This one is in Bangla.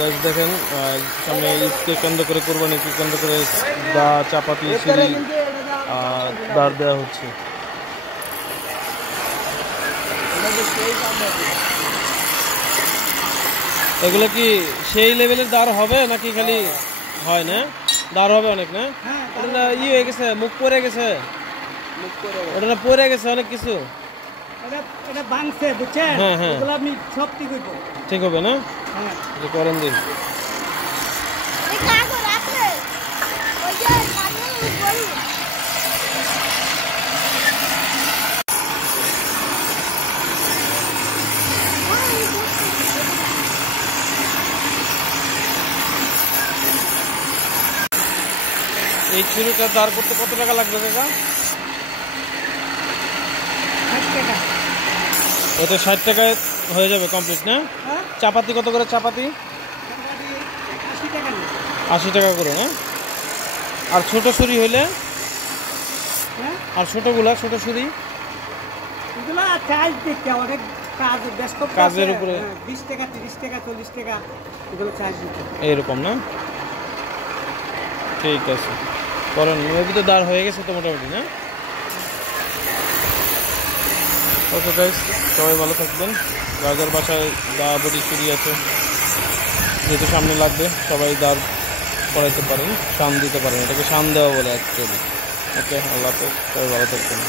গাইস দেখেন সামনে ঈদকে কেন্দ্র করে কোরবানিকে কেন্দ্র করে দা চাপাতি সিঁড়ি দাঁড় দেওয়া হচ্ছে। এগুলো কি সেই লেভেলের দাঁড় হবে নাকি খালি হয় না? দাঁড় হবে অনেক না? ওটা ই হয়ে গেছে, মুখ পড়ে গেছে, ওটা পড়ে গেছে অনেক কিছু। এটা ভাঙছে বুঝছেন? হ্যাঁ হ্যাঁ, এগুলো আমি সব ঠিক হইব, ঠিক হবে না? হ্যাঁ যে করেন দিন। এই সিঁড়িটা দাঁড় করতে কত টাকা লাগবে কাকা? 60 টাকা। ওটা 60 টাকায় হয়ে যাবে কমপ্লিট না? চাপাতি কত করে? চাপাতি 80 টাকা। 80 টাকা করে না? আর ছোট ছুরি হইলে? আর ছোটগুলা, ছোট ছুরি এগুলো চার্জ দিতে অনেক কাজ, ব্যস্ত কাজের উপরে 20 টাকা 30 টাকা 40 টাকা এগুলো চার্জ দিতে এইরকম না? ঠিক আছে, করেন। মেবি তো দাঁড় হয়ে গেছে তো মোটামুটি না? ওকে গাইস, সবাই ভালো থাকবেন। রাজার বাসায় দা বডি সিঁড়ি আছে, যেহেতু সামনে লাগবে সবাই দাঁড় করাইতে পারেন, শান দিতে পারেন। এটাকে শান দেওয়া বলে অ্যাকচুয়ালি। ওকে, আল্লাহ হাফেজ, সবাই ভালো থাকবেন।